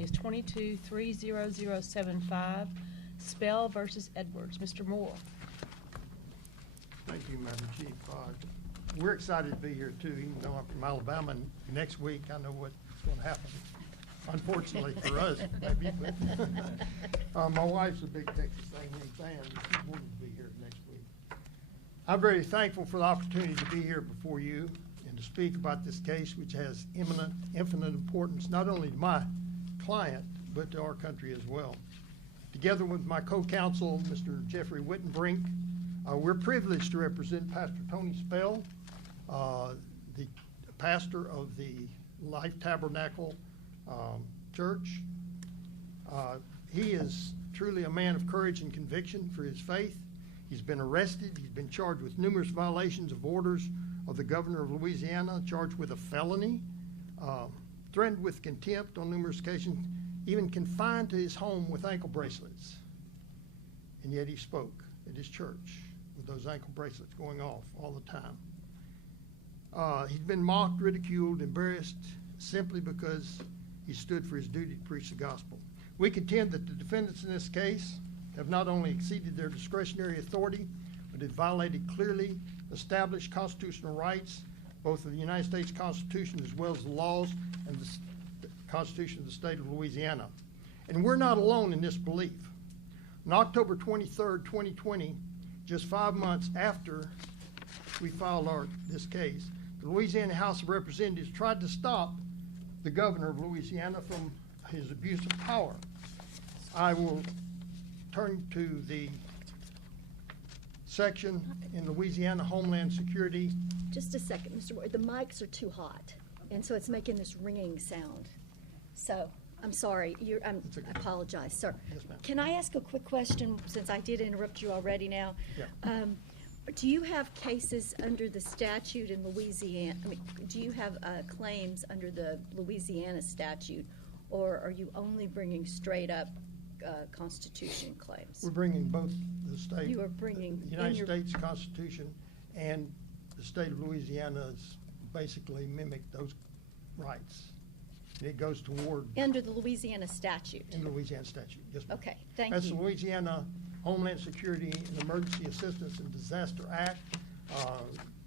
hearing is 22-30075, Spell versus Edwards. Mr. Moore. Thank you, Madam Chief. We're excited to be here too, even though I'm from Alabama, and next week I know what's going to happen. Unfortunately for us, maybe, but my wife's a big Texas A&M fan. She wanted to be here next week. I'm very thankful for the opportunity to be here before you and to speak about this case, which has infinite importance, not only to my client, but to our country as well. Together with my co-counsel, Mr. Jeffrey Wittenbrink, we're privileged to represent Pastor Tony Spell, the pastor of the Life Tabernacle Church. He is truly a man of courage and conviction for his faith. He's been arrested. He's been charged with numerous violations of orders of the governor of Louisiana, charged with a felony, threatened with contempt on numerous occasions, even confined to his home with ankle bracelets. And yet he spoke at his church with those ankle bracelets going off all the time. He's been mocked, ridiculed, embarrassed simply because he stood for his duty to preach the gospel. We contend that the defendants in this case have not only exceeded their discretionary authority, but have violated clearly established constitutional rights, both of the United States Constitution as well as the laws and the Constitution of the state of Louisiana. And we're not alone in this belief. On October 23rd, 2020, just 5 months after we filed this case, the Louisiana House of Representatives tried to stop the governor of Louisiana from his abuse of power. I will turn to the section in Louisiana Homeland Security. Just a second, Mr. Ward. The mics are too hot, and so it's making this ringing sound. So I'm sorry. I apologize, sir. Yes, ma'am. Can I ask a quick question, since I did interrupt you already now? Yeah. Do you have cases under the statute in Louisiana? I mean, do you have claims under the Louisiana statute, or are you only bringing straight up Constitution claims? We're bringing both the state, You are bringing the United States Constitution and the state of Louisiana's basically mimic those rights. And it goes toward under the Louisiana statute. in the Louisiana statute. Yes, ma'am. Okay, thank That's you. the Louisiana Homeland Security and Emergency Assistance and Disaster Act,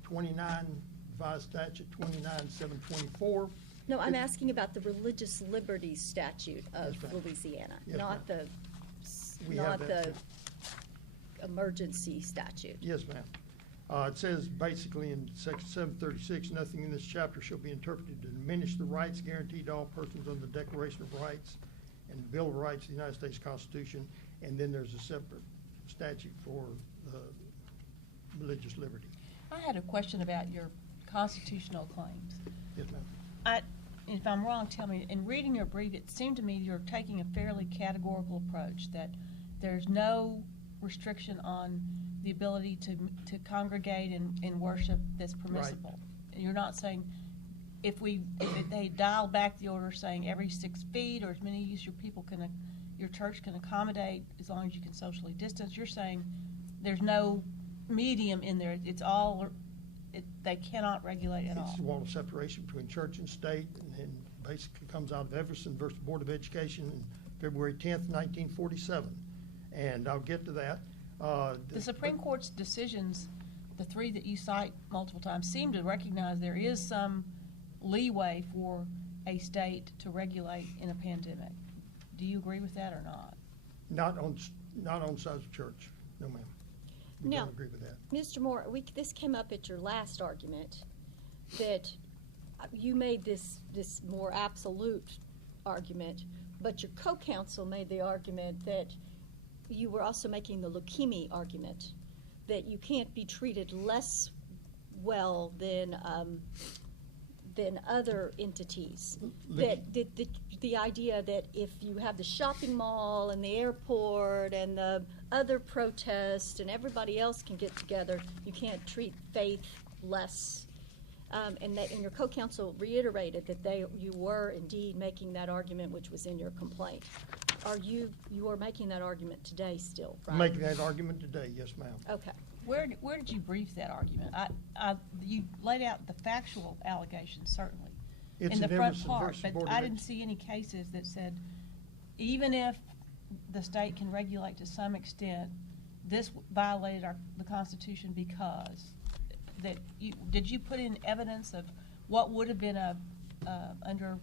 29 revised statute 29724. No, I'm asking about the religious liberties statute of Yes, ma'am. Louisiana, Yes, not ma'am. We not have the that, emergency statute. Yes, ma'am. It says basically in section 736, nothing in this chapter shall be interpreted to diminish the rights guaranteed to all persons under the Declaration of Rights and the Bill of Rights of the United States Constitution. And then there's a separate statute for religious liberty. I had a question about your constitutional claims. Yes, ma'am. If I'm wrong, tell me. In reading your brief, it seemed to me you're taking a fairly categorical approach, that there's no restriction on the ability to congregate and worship that's permissible. Right. You're not saying if they dial back the order saying every 6 feet or as many as your church can accommodate as long as you can socially distance. You're saying there's no medium in there. It's all, they cannot regulate at all. It's a wall of separation between church and state, and basically comes out of Everson versus Board of Education on February 10th, 1947. And I'll get to that. The Supreme Court's decisions, the 3 that you cite multiple times, seem to recognize there is some leeway for a state to regulate in a pandemic. Do you agree with that or not? Not on size of church, no, ma'am. We Now, don't agree with that. Mr. Moore, this came up at your last argument, that you made this more absolute argument, but your co-counsel made the argument that you were also making the leukemia argument, that you can't be treated less well than other entities. That the idea that if you have the shopping mall and the airport and the other protests and everybody else can get together, you can't treat faith less. And your co-counsel reiterated that you were indeed making that argument, which was in your complaint. You are making that argument today still, right? I'm making that argument today, yes, ma'am. Okay. Where did you brief that argument? You laid out the factual allegations, certainly, It's in the front Everson part, versus but Board of I didn't see any cases that said even if the state can regulate to some extent, this violated the Constitution because did you put in evidence of what would have been under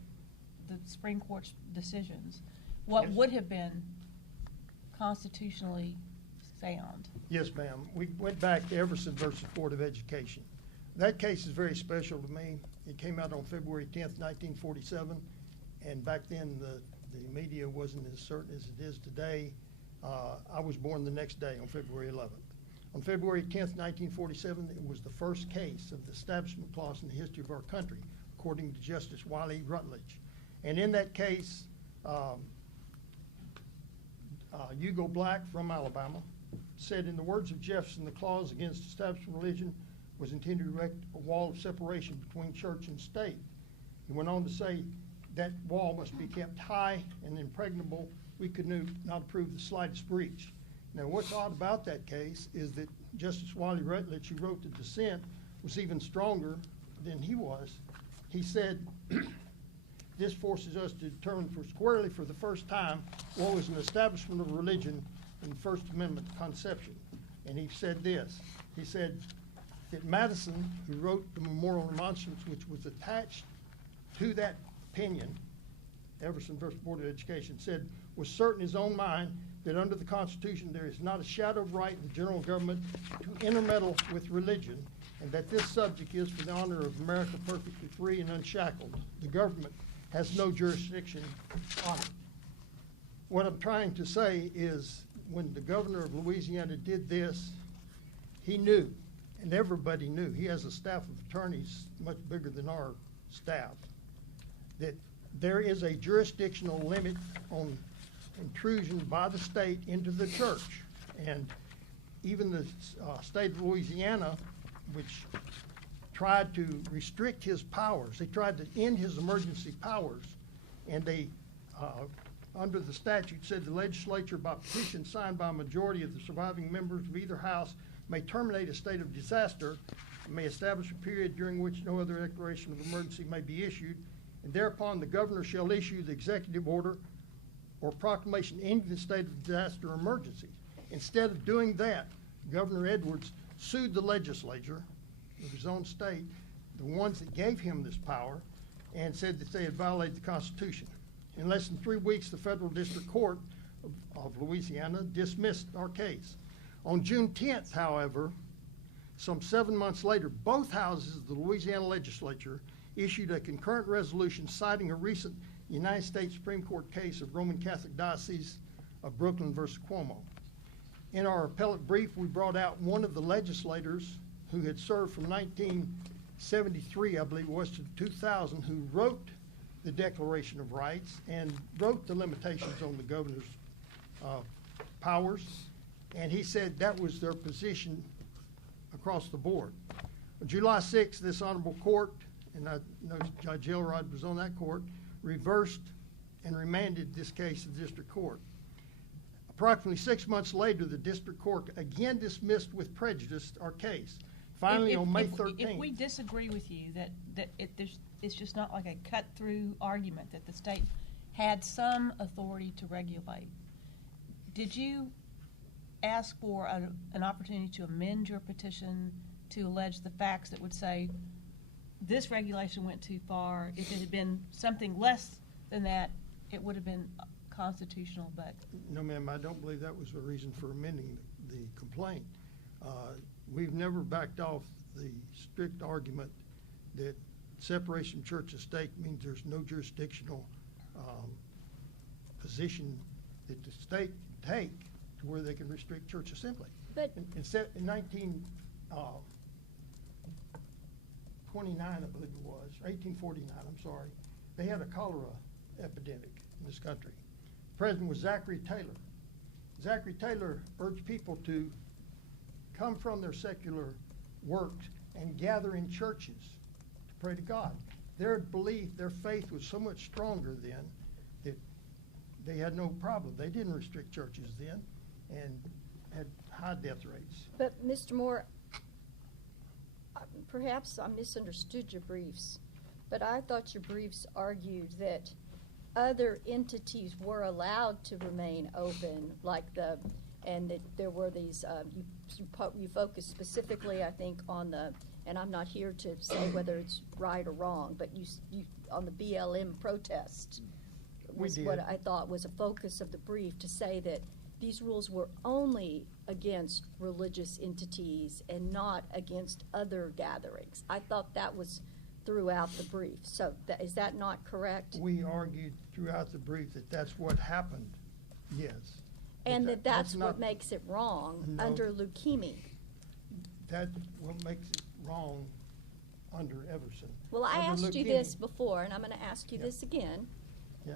the Supreme Court's decisions, what Yes. would have been constitutionally sound? Yes, ma'am. We went back to Everson versus Board of Education. That case is very special to me. It came out on February 10th, 1947, and back then the media wasn't as certain as it is today. I was born the next day on February 11th. On February 10th, 1947, it was the first case of the Establishment Clause in the history of our country, according to Justice Wiley Rutledge. And in that case, Hugo Black from Alabama said, in the words of Jefferson, the clause against establishment religion was intended to erect a wall of separation between church and state. He went on to say that wall must be kept high and impregnable. We could not approve the slightest breach. Now, what's odd about that case is that Justice Wiley Rutledge, who wrote the dissent, was even stronger than he was. He said, this forces us to determine squarely for the first time what was an establishment of religion in the First Amendment conception. And he said this. He said that Madison, who wrote the memorial remonstrance, which was attached to that opinion, Everson versus Board of Education, said, was certain in his own mind that under the Constitution there is not a shadow of right in the general government to intermeddle with religion, and that this subject is for the honor of America perfectly free and unshackled. The government has no jurisdiction on it. What I'm trying to say is when the governor of Louisiana did this, he knew, and everybody knew, he has a staff of attorneys much bigger than our staff, that there is a jurisdictional limit on intrusion by the state into the church. And even the state of Louisiana, which tried to restrict his powers, they tried to end his emergency powers, and they, under the statute, said the legislature, by petition signed by a majority of the surviving members of either house, may terminate a state of disaster, and may establish a period during which no other declaration of emergency may be issued, and thereupon the governor shall issue the executive order or proclamation ending the state of disaster or emergency. Instead of doing that, Governor Edwards sued the legislature of his own state, the ones that gave him this power, and said that they had violated the Constitution. In less than 3 weeks, the Federal District Court of Louisiana dismissed our case. On June 10th, however, some 7 months later, both houses of the Louisiana legislature issued a concurrent resolution citing a recent United States Supreme Court case of Roman Catholic Diocese of Brooklyn versus Cuomo. In our appellate brief, we brought out one of the legislators who had served from 1973, I believe it was, to 2000, who wrote the Declaration of Rights and wrote the limitations on the governor's powers. And he said that was their position across the board. On July 6th, this honorable court, and I know Judge Elrod was on that court, reversed and remanded this case to the district court. Approximately 6 months later, the district court again dismissed with prejudice our case. Finally, on May 13th. If we disagree with you that it's just not like a cut-through argument that the state had some authority to regulate, did you ask for an opportunity to amend your petition to allege the facts that would say this regulation went too far? If it had been something less than that, it would have been constitutional, but... No, ma'am, I don't believe that was the reason for amending the complaint. We've never backed off the strict argument that separation of church and state means there's no jurisdictional position that the state can take to where they can restrict church assembly. But In 1929, I believe it was, or 1849, I'm sorry, they had a cholera epidemic in this country. The president was Zachary Taylor. Zachary Taylor urged people to come from their secular works and gather in churches to pray to God. Their belief, their faith was so much stronger then that they had no problem. They didn't restrict churches then and had high death rates. But Mr. Moore, perhaps I misunderstood your briefs, but I thought your briefs argued that other entities were allowed to remain open, and that there were these, you focus specifically, I think, on the, and I'm not here to say whether it's right or wrong, but you on the BLM protest was what I thought was a focus of the brief, to say that these rules were only against religious entities and not against other gatherings. I thought that was throughout the brief. So is that not correct? We argued throughout the brief that that's what happened, yes. And But that's what not, makes it wrong No. under leukemia. That's what makes it wrong under Everson. Well, I Under asked you leukemia. this before, and I'm going to ask you Yeah. this again. Yeah.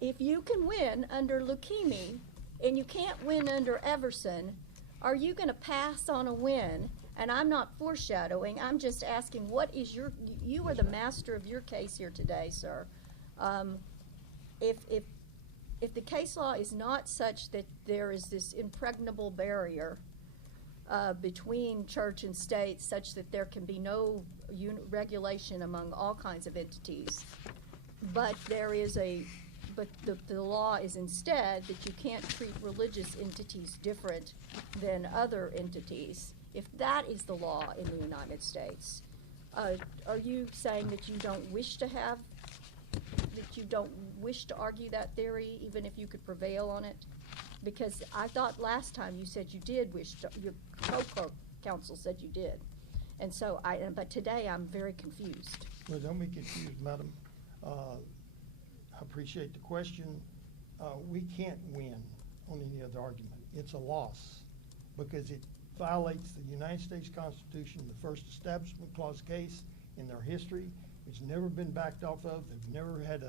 If you can win under leukemia and you can't win under Everson, are you going to pass on a win? And I'm not foreshadowing. I'm just asking, what is you are the master of your case here today, sir. If the case law is not such that there is this impregnable barrier between church and state, such that there can be no regulation among all kinds of entities, but the law is instead that you can't treat religious entities different than other entities. If that is the law in the United States, are you saying that you don't wish to argue that theory, even if you could prevail on it? Because I thought last time you said you did wish to, your co-counsel said you did. And so but today I'm very confused. Well, don't be confused, madam. I appreciate the question. We can't win on any other argument. It's a loss because it violates the United States Constitution, the first Establishment Clause case in their history. It's never been backed off of. They've never had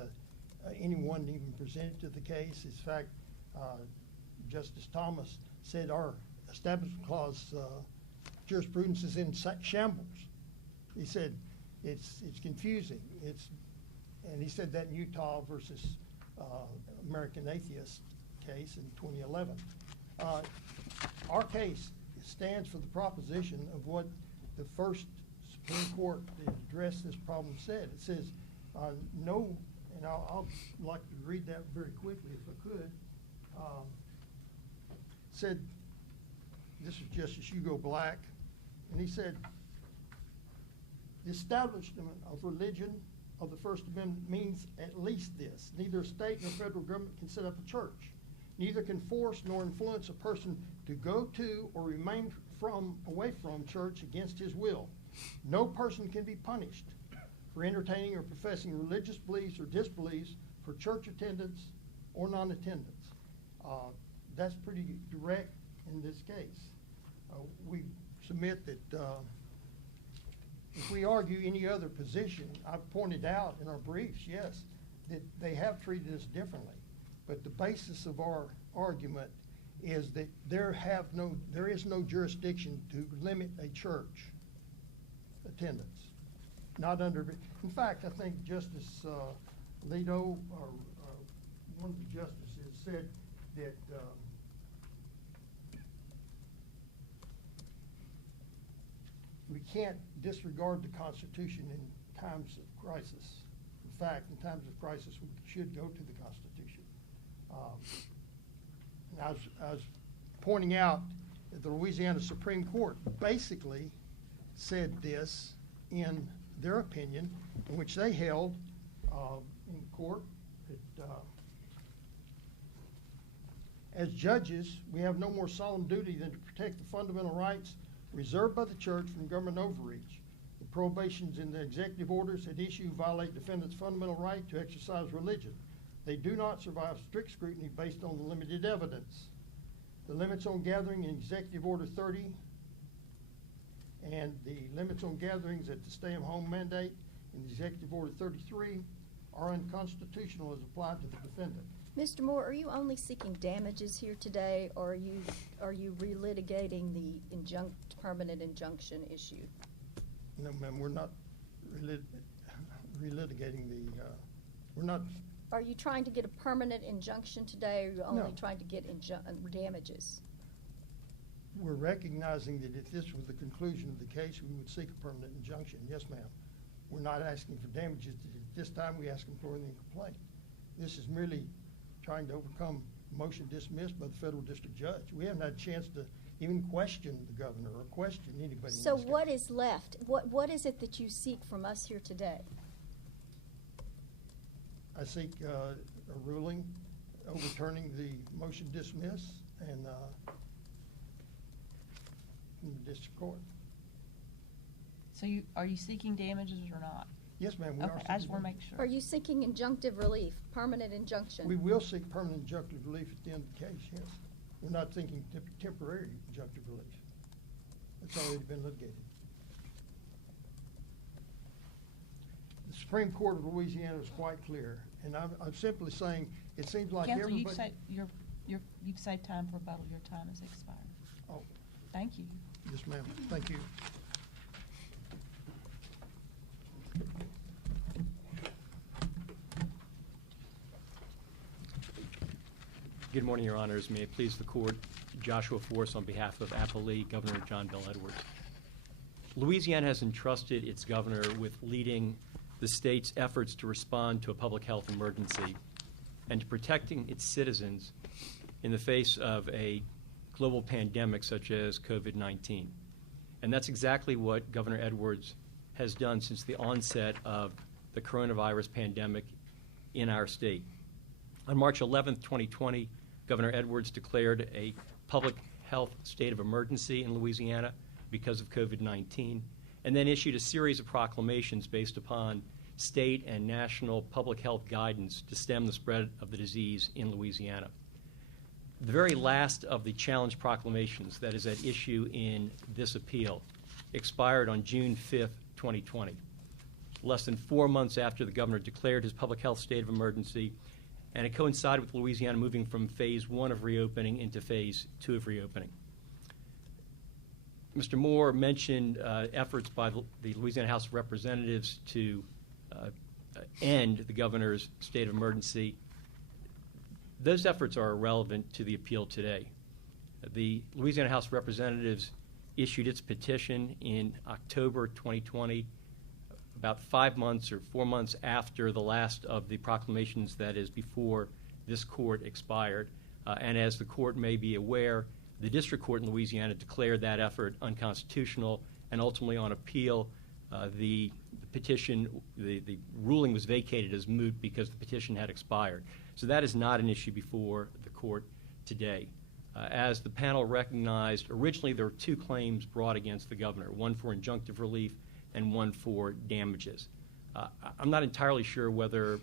anyone even presented to the case. In fact, Justice Thomas said our Establishment Clause jurisprudence is in shambles. He said it's confusing. And he said that in Utah versus American Atheist case in 2011. Our case stands for the proposition of what the first Supreme Court that addressed this problem said. It says no, and I'll like to read that very quickly if I could. Said, this is Justice Hugo Black, and he said, the establishment of religion of the First Amendment means at least this: neither a state nor federal government can set up a church. Neither can force nor influence a person to go to or remain away from church against his will. No person can be punished for entertaining or professing religious beliefs or disbeliefs for church attendance or non-attendance. That's pretty direct in this case. We submit that if we argue any other position, I've pointed out in our briefs, yes, that they have treated us differently. But the basis of our argument is that there is no jurisdiction to limit a church attendance. Not under, in fact, I think Justice Alito, or one of the justices, said that we can't disregard the Constitution in times of crisis. In fact, in times of crisis, we should go to the Constitution. And I was pointing out that the Louisiana Supreme Court basically said this in their opinion, in which they held in court that as judges, we have no more solemn duty than to protect the fundamental rights reserved by the church from government overreach. The prohibitions in the executive orders at issue violate defendants' fundamental right to exercise religion. They do not survive strict scrutiny based on the limited evidence. The limits on gathering in Executive Order 30 and the limits on gatherings at the stay-at-home mandate in Executive Order 33 are unconstitutional as applied to the defendant. Mr. Moore, are you only seeking damages here today, or are you relitigating the permanent injunction issue? No, ma'am, we're not relitigating we're not. Are you trying to get a permanent injunction today, or are you only No. trying to get damages? We're recognizing that if this was the conclusion of the case, we would seek a permanent injunction. Yes, ma'am. We're not asking for damages. At this time, we ask them for the complaint. This is merely trying to overcome motion dismissed by the federal district judge. We haven't had a chance to even question the governor or question anybody. So in this what case. is left? What is it that you seek from us here today? I seek a ruling overturning the motion dismiss and in the district court. So are you seeking damages or not? Yes, ma'am, we are. Okay, I just seeking want to that. make sure. Are you seeking injunctive relief, permanent injunction? We will seek permanent injunctive relief at the end of the case, yes. We're not thinking temporary injunctive relief. It's already been litigated. The Supreme Court of Louisiana is quite clear, and I'm simply saying, it seems like Counsel, everybody. you've saved time for rebuttal. Your time has expired. Oh, Thank you. yes, ma'am, thank you. Good morning, Your Honors. May it please the Court, Joshua Force on behalf of Appalachia Governor John Bel Edwards. Louisiana has entrusted its governor with leading the state's efforts to respond to a public health emergency and to protecting its citizens in the face of a global pandemic such as COVID-19. And that's exactly what Governor Edwards has done since the onset of the coronavirus pandemic in our state. On March 11th, 2020, Governor Edwards declared a public health state of emergency in Louisiana because of COVID-19, and then issued a series of proclamations based upon state and national public health guidance to stem the spread of the disease in Louisiana. The very last of the challenge proclamations that is at issue in this appeal expired on June 5th, 2020, less than 4 months after the governor declared his public health state of emergency, and it coincided with Louisiana moving from phase 1 of reopening into phase 2 of reopening. Mr. Moore mentioned efforts by the Louisiana House of Representatives to end the governor's state of emergency. Those efforts are irrelevant to the appeal today. The Louisiana House of Representatives issued its petition in October 2020, about 5 months or 4 months after the last of the proclamations that is before this court expired. And as the court may be aware, the district court in Louisiana declared that effort unconstitutional, and ultimately on appeal, the petition, the ruling was vacated as moot because the petition had expired. So that is not an issue before the court today. As the panel recognized, originally there were 2 claims brought against the governor, one for injunctive relief and one for damages. I'm not entirely sure whether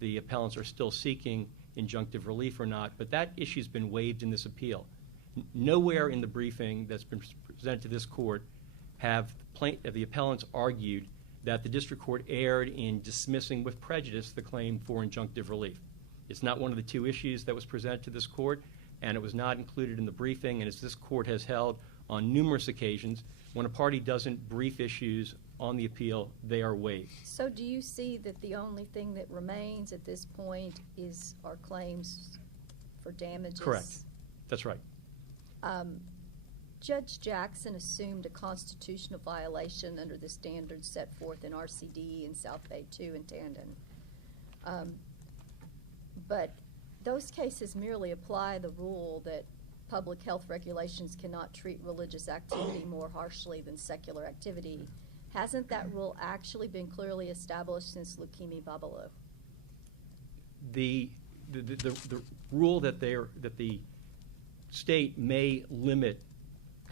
the appellants are still seeking injunctive relief or not, but that issue's been waived in this appeal. Nowhere in the briefing that's been presented to this court have the appellants argued that the district court erred in dismissing with prejudice the claim for injunctive relief. It's not one of the 2 issues that was presented to this court, and it was not included in the briefing, and as this court has held on numerous occasions, when a party doesn't brief issues on the appeal, they are waived. So do you see that the only thing that remains at this point is our claims for damages? Correct. That's right. Judge Jackson assumed a constitutional violation under the standards set forth in RCD and South Bay 2 and Tandon. But those cases merely apply the rule that public health regulations cannot treat religious activity more harshly than secular activity. Hasn't that rule actually been clearly established since Leukemia Babalu? The rule that the state may limit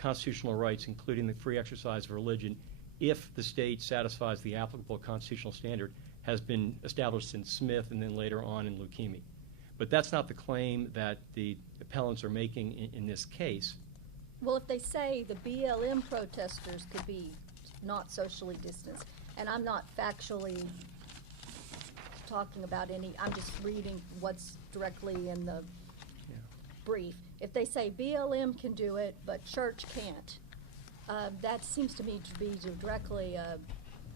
constitutional rights, including the free exercise of religion, if the state satisfies the applicable constitutional standard, has been established since Smith and then later on in Leukemia. But that's not the claim that the appellants are making in this case. Well, if they say the BLM protesters could be not socially distanced, and I'm not factually talking about any, I'm just reading what's directly in the brief. If they say BLM can do it, but church can't, that seems to me to be directly a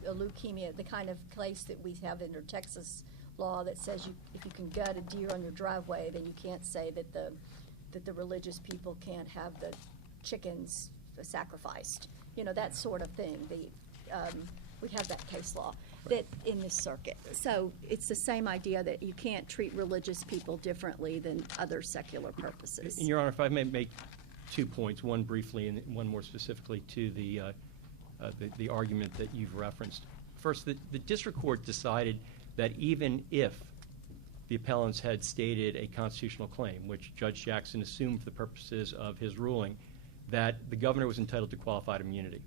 leukemia, the kind of case that we have under Texas law that says if you can gut a deer on your driveway, then you can't say that the religious people can't have the chickens sacrificed. You know, that sort of thing. We have that case law that in this circuit. So it's the same idea that you can't treat religious people differently than other secular purposes. Your Honor, if I may make 2 points, one briefly and one more specifically to the argument that you've referenced. First, the district court decided that even if the appellants had stated a constitutional claim, which Judge Jackson assumed for the purposes of his ruling, that the governor was entitled to qualified immunity,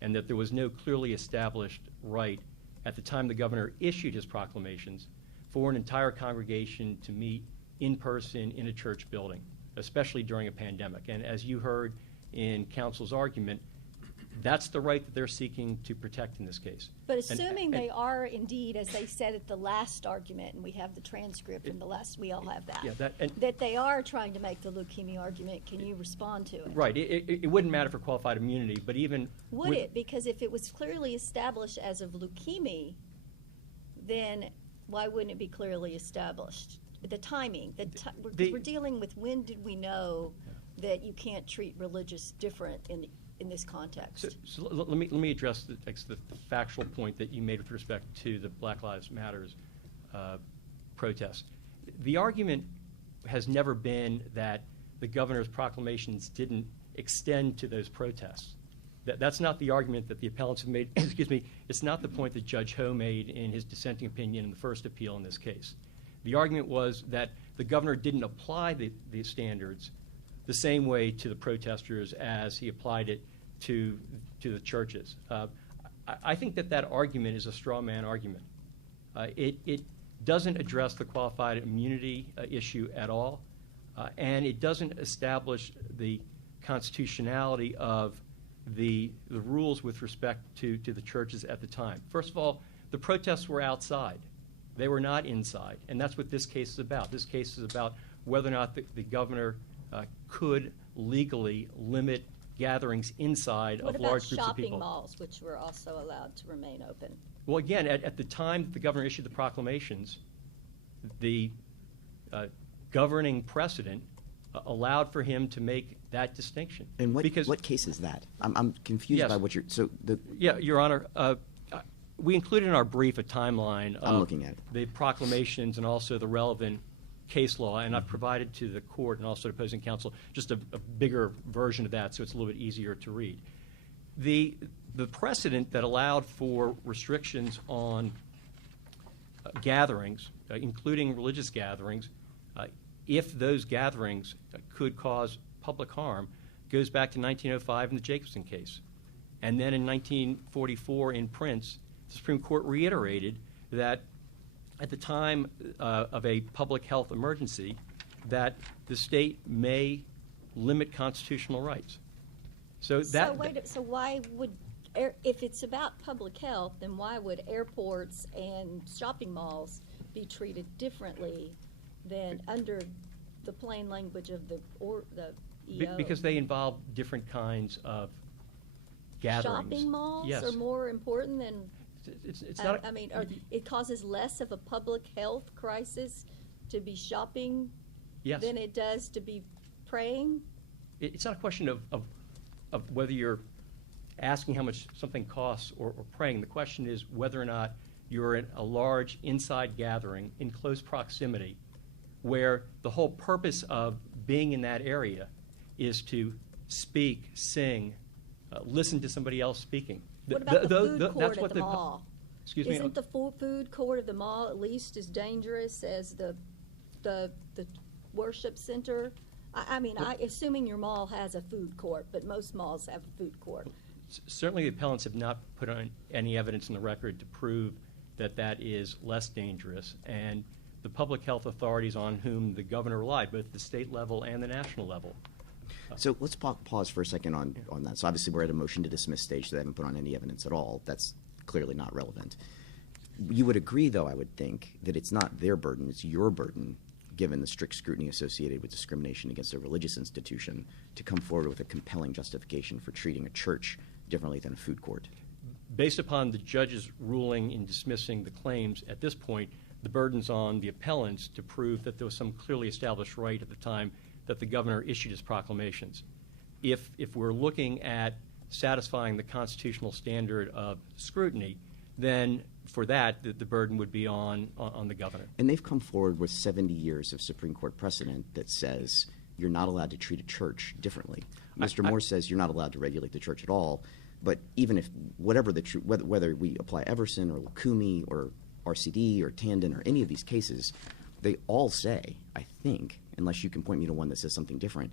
and that there was no clearly established right at the time the governor issued his proclamations for an entire congregation to meet in person in a church building, especially during a pandemic. And as you heard in counsel's argument, that's the right that they're seeking to protect in this case. But assuming they are indeed, as they said at the last argument, and we have the transcript from the last, we all have that, Yeah, that they are trying to make the leukemia argument, can you respond to it? Right. It wouldn't matter for qualified immunity, but even Would with- it? Because if it was clearly established as of leukemia, then why wouldn't it be clearly established? The timing, we're dealing with when did we know that you can't treat religious different in this context? So let me address the factual point that you made with respect to the Black Lives Matters protest. The argument has never been that the governor's proclamations didn't extend to those protests. That's not the argument that the appellants have made. Excuse me. It's not the point that Judge Ho made in his dissenting opinion in the first appeal in this case. The argument was that the governor didn't apply the standards the same way to the protesters as he applied it to the churches. I think that argument is a straw man argument. It doesn't address the qualified immunity issue at all, and it doesn't establish the constitutionality of the rules with respect to the churches at the time. First of all, the protests were outside. They were not inside, and that's what this case is about. This case is about whether or not the governor could legally limit gatherings inside of large groups of people. What about shopping malls, which were also allowed to remain open? Well, again, at the time that the governor issued the proclamations, the governing precedent allowed for him to make that distinction. And what case is that? I'm confused Yes. by what you're. Yeah, Your Honor. We included in our brief a timeline I'm of looking at it. the proclamations and also the relevant case law, and I've provided to the court and also to opposing counsel just a bigger version of that so it's a little bit easier to read. The precedent that allowed for restrictions on gatherings, including religious gatherings, if those gatherings could cause public harm, goes back to 1905 in the Jacobson case. And then in 1944 in Prince, the Supreme Court reiterated that at the time of a public health emergency, that the state may limit constitutional rights. So why would, if it's about public health, then why would airports and shopping malls be treated differently than under the plain language of the EO? Because they involve different kinds of gatherings. Shopping malls Yes. are more important than. It's not. It causes less of a public health crisis to be shopping Yes. than it does to be praying. It's not a question of whether you're asking how much something costs or praying. The question is whether or not you're in a large inside gathering in close proximity where the whole purpose of being in that area is to speak, sing, listen to somebody else speaking. What about the food court at the mall? Excuse me? Isn't the food court of the mall at least as dangerous as the worship center? Assuming your mall has a food court, but most malls have a food court. Certainly the appellants have not put on any evidence in the record to prove that is less dangerous. And the public health authorities on whom the governor relied, both the state level and the national level. So let's pause for a second on that. So obviously we're at a motion to dismiss stage, so they haven't put on any evidence at all. That's clearly not relevant. You would agree, though, I would think, that it's not their burden, it's your burden, given the strict scrutiny associated with discrimination against a religious institution, to come forward with a compelling justification for treating a church differently than a food court. Based upon the judge's ruling in dismissing the claims, at this point, the burden's on the appellants to prove that there was some clearly established right at the time that the governor issued his proclamations. If we're looking at satisfying the constitutional standard of scrutiny, then for that, the burden would be on the governor. And they've come forward with 70 years of Supreme Court precedent that says you're not allowed to treat a church differently. Mr. Moore says you're not allowed to regulate the church at all, but even if whatever whether we apply Everson or Lukumi or RCD or Tandon or any of these cases, they all say, I think, unless you can point me to one that says something different,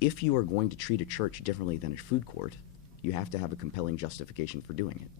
if you are going to treat a church differently than a food court, you have to have a compelling justification for doing it.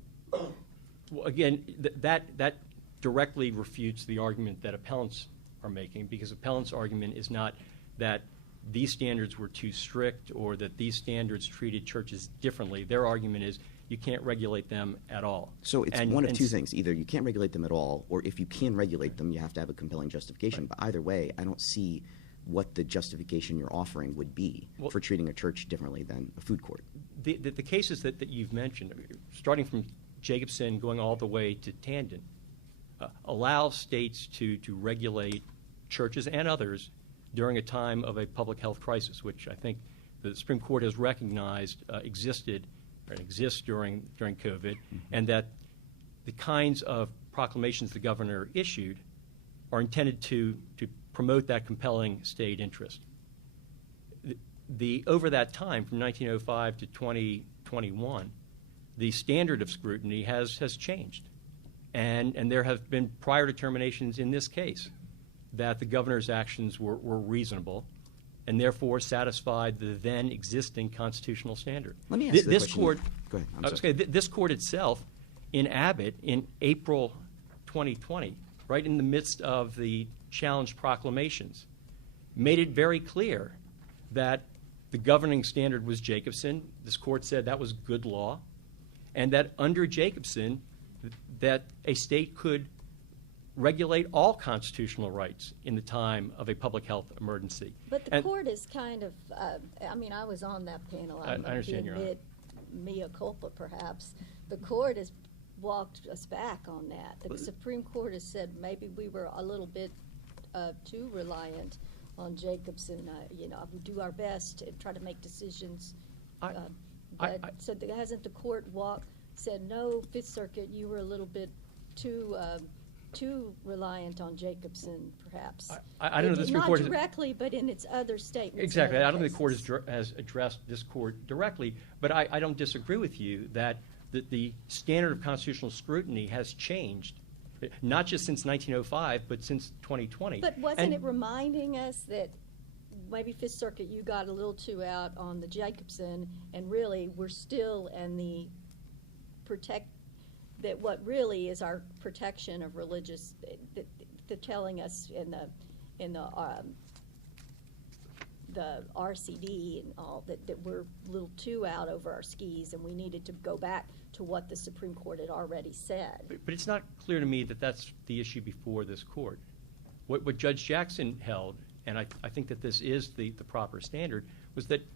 Well, again, that directly refutes the argument that appellants are making, because appellants' argument is not that these standards were too strict or that these standards treated churches differently. Their argument is you can't regulate them at all. So it's one of two things. Either you can't regulate them at all, or if you can regulate them, you have to have a compelling justification. Right. But either way, I don't see what the justification you're offering would be for treating a church differently than a food court. The cases that you've mentioned, starting from Jacobson going all the way to Tandon, allow states to regulate churches and others during a time of a public health crisis, which I think the Supreme Court has recognized existed and exists during COVID, and that the kinds of proclamations the governor issued are intended to promote that compelling state interest. Over that time, from 1905 to 2021, the standard of scrutiny has changed. And there have been prior determinations in this case that the governor's actions were reasonable and therefore satisfied the then existing constitutional standard. Let me ask this question. court. Go ahead. I'm sorry. This court itself, in Abbott, in April 2020, right in the midst of the challenge proclamations, made it very clear that the governing standard was Jacobson. This court said that was good law, and that under Jacobson, that a state could regulate all constitutional rights in the time of a public health emergency. But the court is kind of, I was on that panel. I understand, Your Honor. Mea culpa, perhaps. The court has walked us back on that. The Supreme Court has said maybe we were a little bit too reliant on Jacobson. We do our best to try to make decisions. So hasn't the court said, no, Fifth Circuit, you were a little bit too reliant on Jacobson, perhaps? I don't know. The Supreme Court not directly, but in its other statements. Exactly. I don't think the court has addressed this court directly, but I don't disagree with you that the standard of constitutional scrutiny has changed, not just since 1905, but since 2020. But wasn't it reminding us that maybe Fifth Circuit, you got a little too out on the Jacobson, and really we're still in the that what really is our protection of religious, they're telling us in the RCD and all that we're a little too out over our skis, and we needed to go back to what the Supreme Court had already said. But it's not clear to me that that's the issue before this court. What Judge Jackson held, and I think that this is the proper standard, was that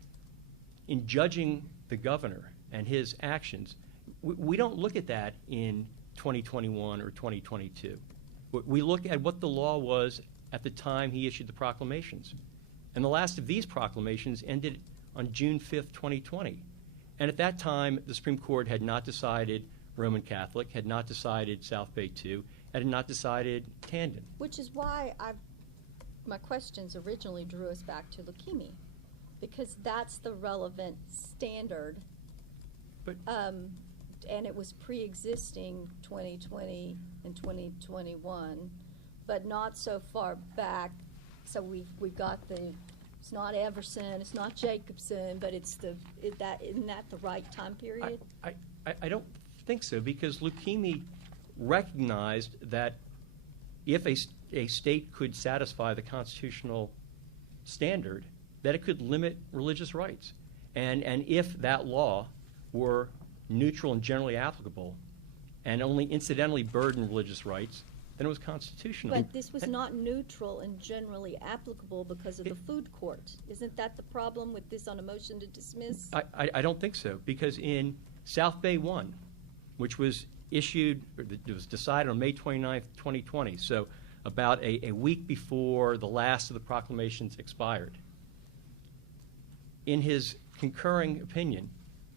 in judging the governor and his actions, we don't look at that in 2021 or 2022. We look at what the law was at the time he issued the proclamations. And the last of these proclamations ended on June 5th, 2020. And at that time, the Supreme Court had not decided Roman Catholic, had not decided South Bay II, and had not decided Tandon. Which is why my questions originally drew us back to leukemia, because that's the relevant standard. But and it was pre-existing 2020 and 2021, but not so far back. So we've got it's not Everson, it's not Jacobson, but isn't that the right time period? I don't think so, because leukemia recognized that if a state could satisfy the constitutional standard, that it could limit religious rights. And if that law were neutral and generally applicable and only incidentally burdened religious rights, then it was constitutional. But this was not neutral and generally applicable because of the food court. Isn't that the problem with this on a motion to dismiss? I don't think so, because in South Bay I, which was issued, or it was decided on May 29th, 2020, so about a week before the last of the proclamations expired, in his concurring opinion,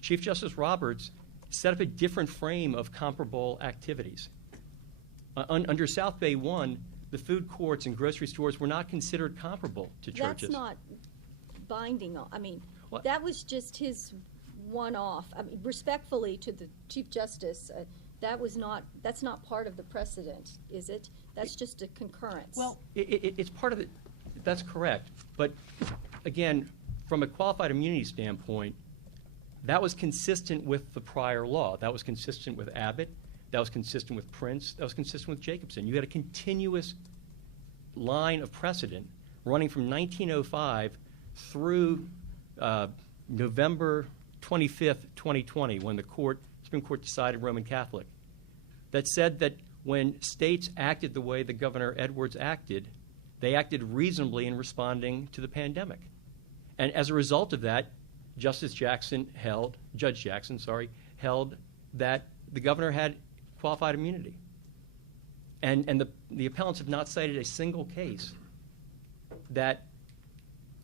Chief Justice Roberts set up a different frame of comparable activities. Under South Bay 1, the food courts and grocery stores were not considered comparable to churches. That's not binding on, I mean, What? that was just his one-off. I mean, respectfully to the Chief Justice, that's not part of the precedent, is it? That's just a concurrence. Well, It's part of it. That's correct. But again, from a qualified immunity standpoint, that was consistent with the prior law. That was consistent with Abbott. That was consistent with Prince. That was consistent with Jacobson. You had a continuous line of precedent running from 1905 through November 25th, 2020, when the Supreme Court decided Roman Catholic, that said that when states acted the way that Governor Edwards acted, they acted reasonably in responding to the pandemic. And as a result of that, Judge Jackson held that the governor had qualified immunity. And the appellants have not cited a single case that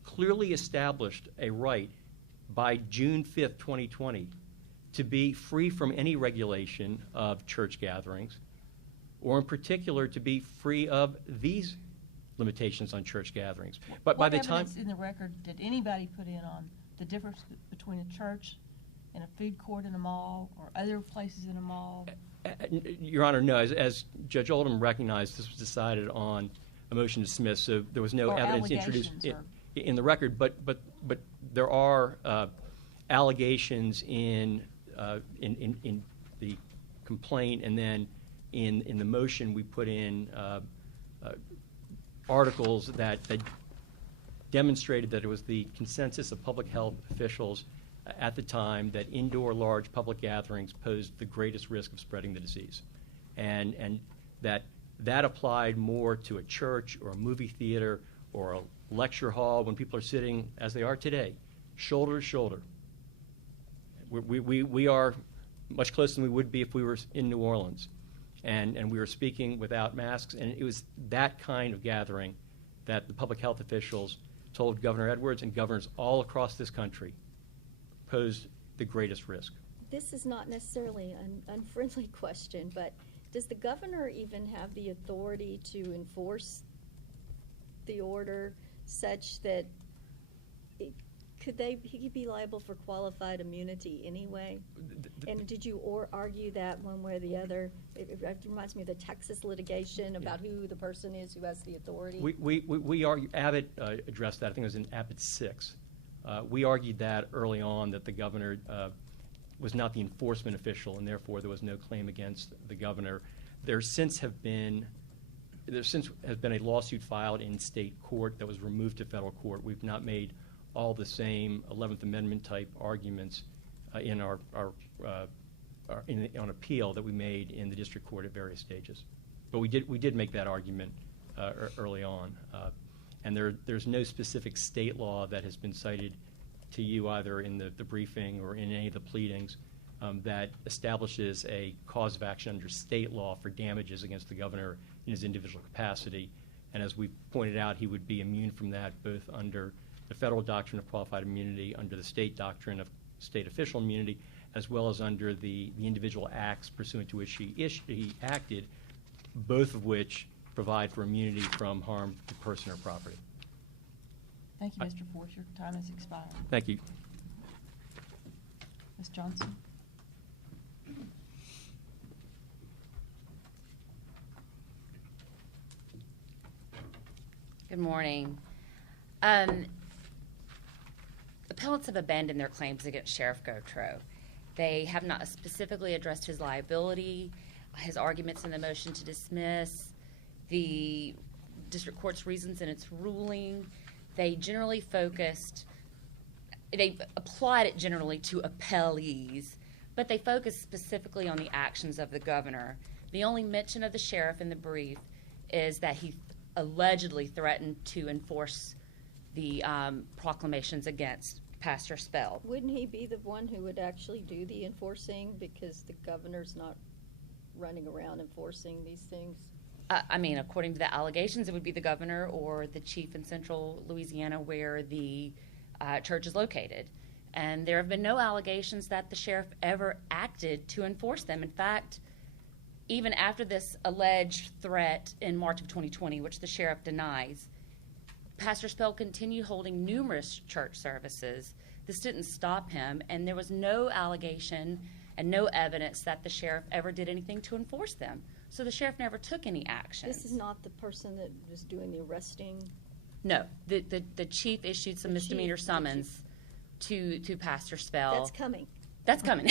clearly established a right by June 5th, 2020, to be free from any regulation of church gatherings, or in particular to be free of these limitations on church gatherings. But by the time what evidence in the record did anybody put in on the difference between a church and a food court in a mall or other places in a mall? Your Honor, no. As Judge Oldham recognized, this was decided on a motion to dismiss, so there was no Or evidence introduced allegations in the record. But there are allegations in the complaint, and then in the motion we put in articles that demonstrated that it was the consensus of public health officials at the time that indoor large public gatherings posed the greatest risk of spreading the disease, and that applied more to a church or a movie theater or a lecture hall when people are sitting, as they are today, shoulder to shoulder. We are much closer than we would be if we were in New Orleans, and we were speaking without masks, and it was that kind of gathering that the public health officials told Governor Edwards and governors all across this country posed the greatest risk. This is not necessarily an unfriendly question, but does the governor even have the authority to enforce the order such that he could be liable for qualified immunity anyway? And did you argue that one way or the other? It reminds me of the Texas litigation about who the person is who has the authority. We argue, Abbott addressed that. I think it was in Abbott 6. We argued that early on, that the governor was not the enforcement official, and therefore there was no claim against the governor. There since has been a lawsuit filed in state court that was removed to federal court. We've not made all the same 11th Amendment type arguments in on appeal that we made in the district court at various stages. But we did make that argument early on. And there's no specific state law that has been cited to you either in the briefing or in any of the pleadings that establishes a cause of action under state law for damages against the governor in his individual capacity. And as we pointed out, he would be immune from that both under the federal doctrine of qualified immunity, under the state doctrine of state official immunity, as well as under the individual acts pursuant to which he acted, both of which provide for immunity from harm to person or property. Thank you, Mr. Force. Your time has expired. Thank you. Ms. Johnson? Good morning. Appellants have abandoned their claims against Sheriff Gautreaux. They have not specifically addressed his liability, his arguments in the motion to dismiss, the district court's reasons in its ruling. They applied it generally to appellees, but they focused specifically on the actions of the governor. The only mention of the sheriff in the brief is that he allegedly threatened to enforce the proclamations against Pastor Spell. Wouldn't he be the one who would actually do the enforcing because the governor's not running around enforcing these things? According to the allegations, it would be the governor or the chief in central Louisiana where the church is located. And there have been no allegations that the sheriff ever acted to enforce them. In fact, even after this alleged threat in March of 2020, which the sheriff denies, Pastor Spell continued holding numerous church services. This didn't stop him, and there was no allegation and no evidence that the sheriff ever did anything to enforce them. So the sheriff never took any action. This is not the person that was doing the arresting? No, the chief issued some misdemeanor summons to Pastor Spell. That's coming. That's coming.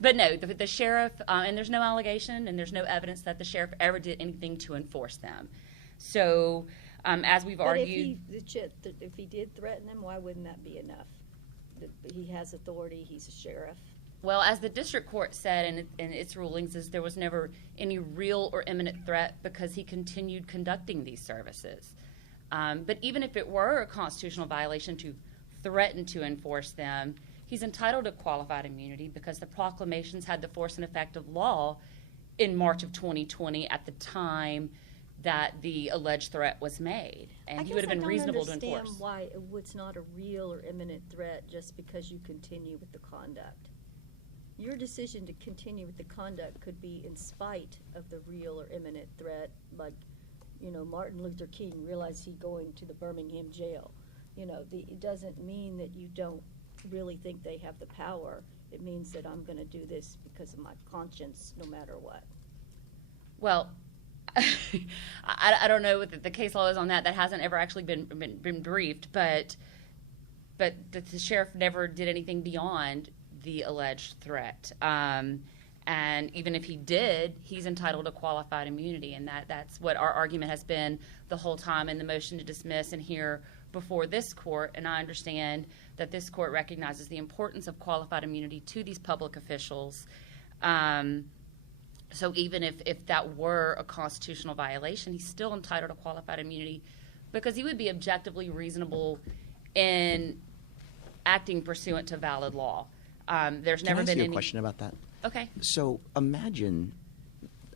But no, the sheriff, and there's no allegation and there's no evidence that the sheriff ever did anything to enforce them. So, as we've argued. But if he did threaten them, why wouldn't that be enough? He has authority, he's a sheriff. Well, as the district court said in its rulings, is there was never any real or imminent threat because he continued conducting these services. But even if it were a constitutional violation to threaten to enforce them, he's entitled to qualified immunity because the proclamations had the force and effect of law in March of 2020 at the time that the alleged threat was made. And he would have been reasonable to enforce. I don't understand why it's not a real or imminent threat just because you continue with the conduct. Your decision to continue with the conduct could be in spite of the real or imminent threat, like, Martin Luther King realized he'd going to the Birmingham jail. It doesn't mean that you don't really think they have the power. It means that I'm going to do this because of my conscience, no matter what. Well, I don't know what the case law is on that. That hasn't ever actually been briefed, but the sheriff never did anything beyond the alleged threat. And even if he did, he's entitled to qualified immunity, and that's what our argument has been the whole time in the motion to dismiss and here before this court. And I understand that this court recognizes the importance of qualified immunity to these public officials. So even if that were a constitutional violation, he's still entitled to qualified immunity because he would be objectively reasonable in acting pursuant to valid law. There's never been any. Can I ask you a question about that? Okay. So imagine,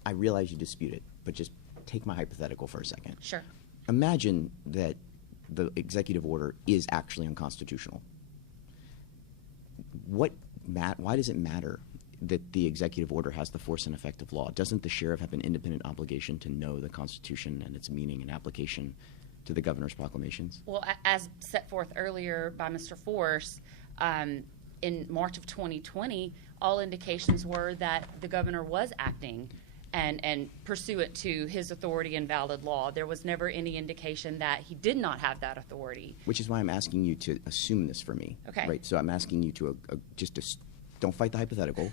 I realize you dispute it, but just take my hypothetical for a second. Sure. Imagine that the executive order is actually unconstitutional. Why does it matter that the executive order has the force and effect of law? Doesn't the sheriff have an independent obligation to know the Constitution and its meaning and application to the governor's proclamations? Well, as set forth earlier by Mr. Force, in March of 2020, all indications were that the governor was acting and pursuant to his authority and valid law. There was never any indication that he did not have that authority. Which is why I'm asking you to assume this for me. Okay. Right. So I'm asking you to don't fight the hypothetical.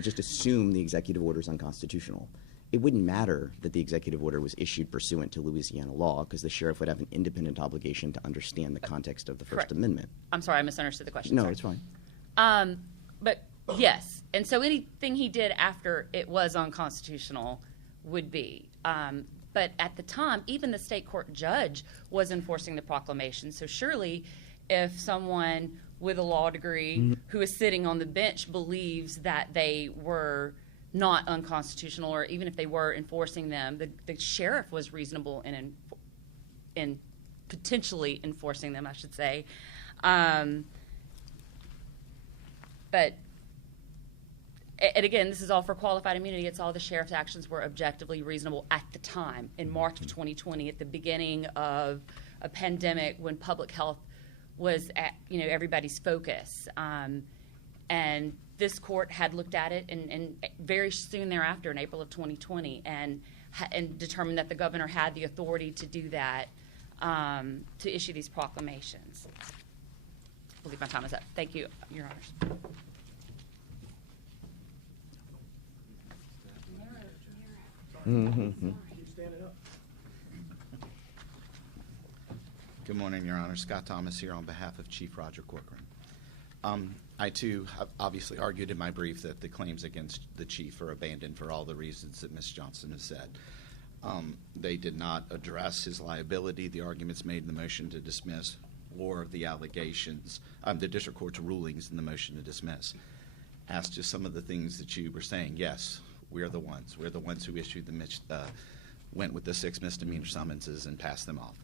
Just assume the executive order is unconstitutional. It wouldn't matter that the executive order was issued pursuant to Louisiana law because the sheriff would have an independent obligation to understand the context of the First Correct. Amendment. I'm sorry, I misunderstood the question. No, Sorry. it's fine. But yes, and so anything he did after it was unconstitutional would be. But at the time, even the state court judge was enforcing the proclamation. So surely if someone with a law degree who is sitting on the bench believes that they were not unconstitutional, or even if they were enforcing them, the sheriff was reasonable in potentially enforcing them, I should say. But, and again, this is all for qualified immunity. It's all the sheriff's actions were objectively reasonable at the time, in March of 2020, at the beginning of a pandemic when public health was at everybody's focus. And this court had looked at it and very soon thereafter, in April of 2020, and determined that the governor had the authority to do that, to issue these proclamations. I believe my time is up. Thank you, Your Honors. Good morning, Your Honor. Scott Thomas here on behalf of Chief Roger Corcoran. I, too, have obviously argued in my brief that the claims against the chief are abandoned for all the reasons that Ms. Johnson has said. They did not address his liability, the arguments made in the motion to dismiss, or the allegations, the district court's rulings in the motion to dismiss. As to some of the things that you were saying, yes, we're the ones. We're the ones who issued went with the 6 misdemeanor summonses and passed them off.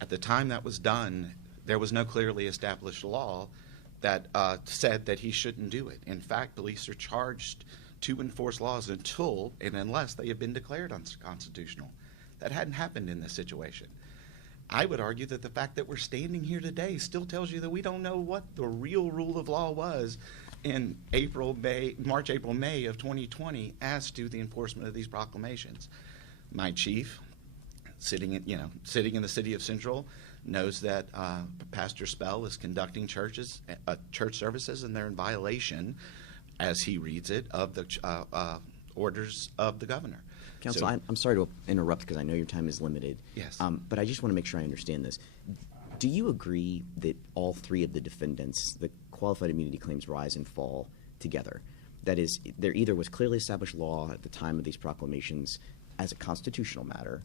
At the time that was done, there was no clearly established law that said that he shouldn't do it. In fact, police are charged to enforce laws until and unless they have been declared unconstitutional. That hadn't happened in this situation. I would argue that the fact that we're standing here today still tells you that we don't know what the real rule of law was in March, April, May of 2020 as to the enforcement of these proclamations. My chief, sitting in the city of Central, knows that Pastor Spell is conducting church services, and they're in violation, as he reads it, of the orders of the governor. Counsel, I'm sorry to interrupt because I know your time is limited. Yes. But I just want to make sure I understand this. Do you agree that all three of the defendants, the qualified immunity claims, rise and fall together? That is, there either was clearly established law at the time of these proclamations as a constitutional matter,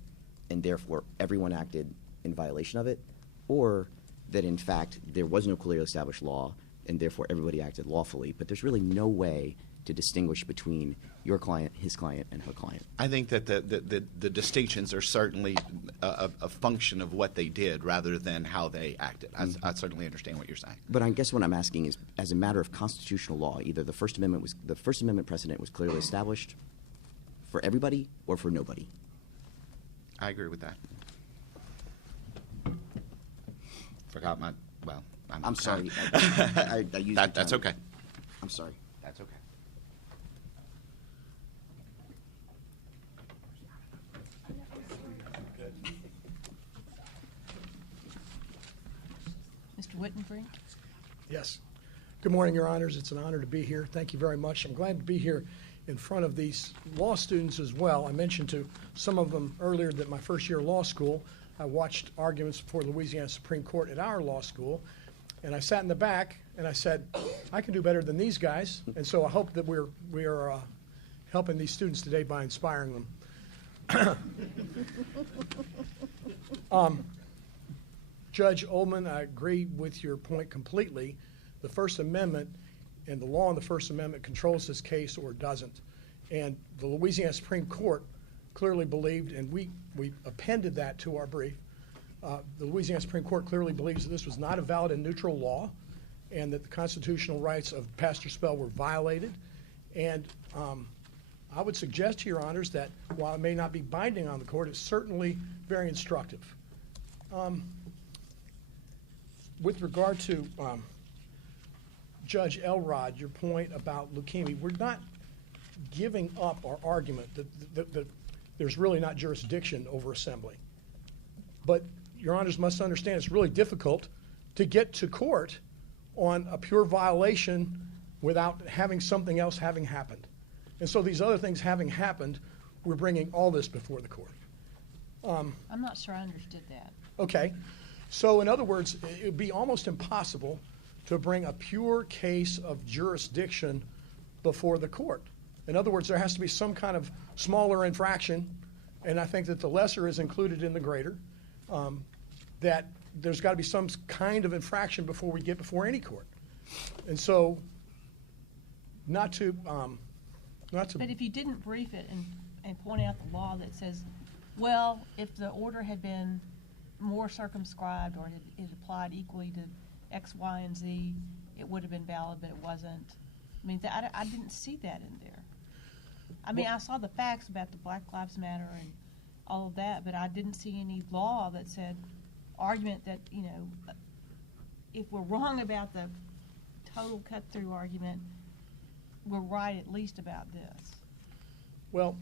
and therefore everyone acted in violation of it, or that in fact there was no clearly established law and therefore everybody acted lawfully, but there's really no way to distinguish between your client, his client, and her client? I think that the distinctions are certainly a function of what they did rather than how they acted. I certainly understand what you're saying. But I guess what I'm asking is, as a matter of constitutional law, either the First Amendment precedent was clearly established for everybody or for nobody. I agree with that. Forgot my, well, I'm sorry. I used your That's time. okay. I'm sorry. That's okay. Mr. Wittenbrink? Yes. Good morning, Your Honors. It's an honor to be here. Thank you very much. I'm glad to be here in front of these law students as well. I mentioned to some of them earlier that my first year of law school, I watched arguments before the Louisiana Supreme Court at our law school, and I sat in the back and I said, I can do better than these guys. And so I hope that we are helping these students today by inspiring them. Judge Oldham, I agree with your point completely. The First Amendment and the law in the First Amendment controls this case or doesn't. And the Louisiana Supreme Court clearly believed, and we appended that to our brief, the Louisiana Supreme Court clearly believes that this was not a valid and neutral law and that the constitutional rights of Pastor Spell were violated. And I would suggest to Your Honors that while it may not be binding on the court, it's certainly very instructive. With regard to Judge Elrod, your point about leukemia, we're not giving up our argument that there's really not jurisdiction over assembly. But Your Honors must understand it's really difficult to get to court on a pure violation without having something else having happened. And so these other things having happened, we're bringing all this before the court. I'm not sure I understood that. Okay. So in other words, it would be almost impossible to bring a pure case of jurisdiction before the court. In other words, there has to be some kind of smaller infraction, and I think that the lesser is included in the greater, that there's got to be some kind of infraction before we get before any court. And so not to But if you didn't brief it and point out the law that says, well, if the order had been more circumscribed or it applied equally to X, Y, and Z, it would have been valid, but it wasn't. I mean, I didn't see that in there. I mean, I saw the facts about the Black Lives Matter and all of that, but I didn't see any law that said, argument that, you know, if we're wrong about the total cut-through argument, we're right at least about this. Well,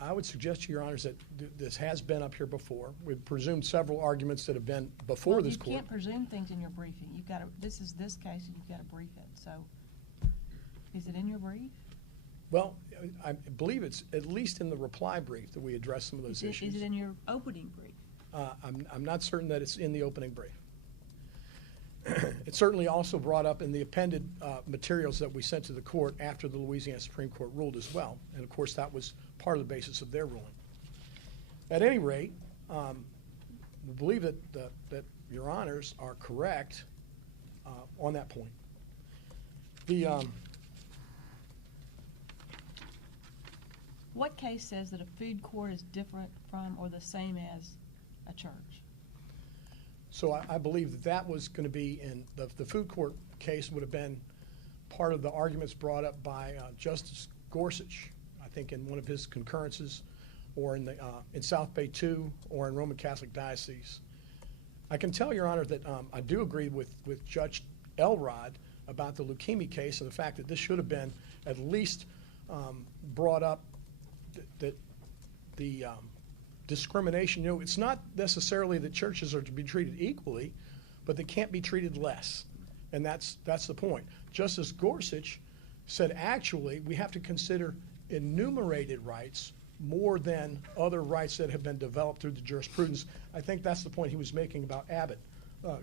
I would suggest to Your Honors that this has been up here before. We've presumed several arguments that have been before this court. You can't presume things in your briefing. You've got to. This is this case, and you've got to brief it. So, is it in your brief? Well, I believe it's at least in the reply brief that we address some of those issues. Is it in your opening brief? I'm not certain that it's in the opening brief. It's certainly also brought up in the appended materials that we sent to the court after the Louisiana Supreme Court ruled as well. And of course, that was part of the basis of their ruling. At any rate, we believe that Your Honors are correct on that point. What case says that a food court is different from or the same as a church? So I believe that that was going to be in the food court case would have been part of the arguments brought up by Justice Gorsuch, I think in one of his concurrences, or in South Bay 2, or in Roman Catholic Diocese. I can tell, Your Honor, that I do agree with Judge Elrod about the leukemia case and the fact that this should have been at least brought up, that the discrimination, it's not necessarily that churches are to be treated equally, but they can't be treated less. And that's the point. Justice Gorsuch said, actually, we have to consider enumerated rights more than other rights that have been developed through the jurisprudence. I think that's the point he was making about Abbott,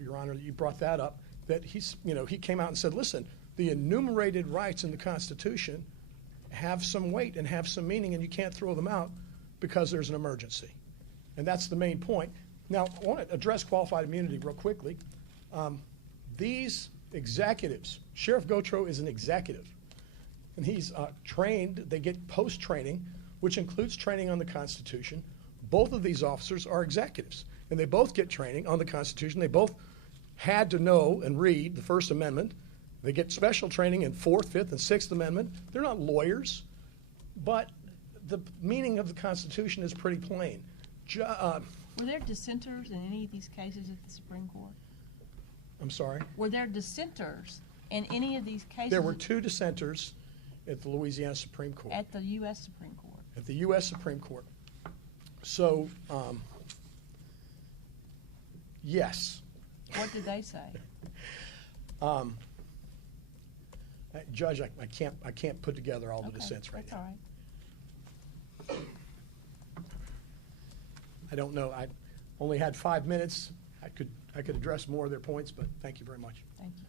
Your Honor, that you brought that up, that he came out and said, listen, the enumerated rights in the Constitution have some weight and have some meaning, and you can't throw them out because there's an emergency. And that's the main point. Now, I want to address qualified immunity real quickly. These executives, Sheriff Gautreaux is an executive, and he's trained. They get post-training, which includes training on the Constitution. Both of these officers are executives, and they both get training on the Constitution. They both had to know and read the First Amendment. They get special training in Fourth, Fifth, and Sixth Amendment. They're not lawyers, but the meaning of the Constitution is pretty plain. Were there dissenters in any of these cases at the Supreme Court? I'm sorry? Were there dissenters in any of these cases? There were 2 dissenters at the Louisiana Supreme Court. At the U.S. Supreme Court. At the U.S. Supreme Court. So, yes. What did they say? Judge, I can't put together all the dissents right that's now. all right. I don't know. I only had 5 minutes. I could address more of their points, but thank you very much. Thank you.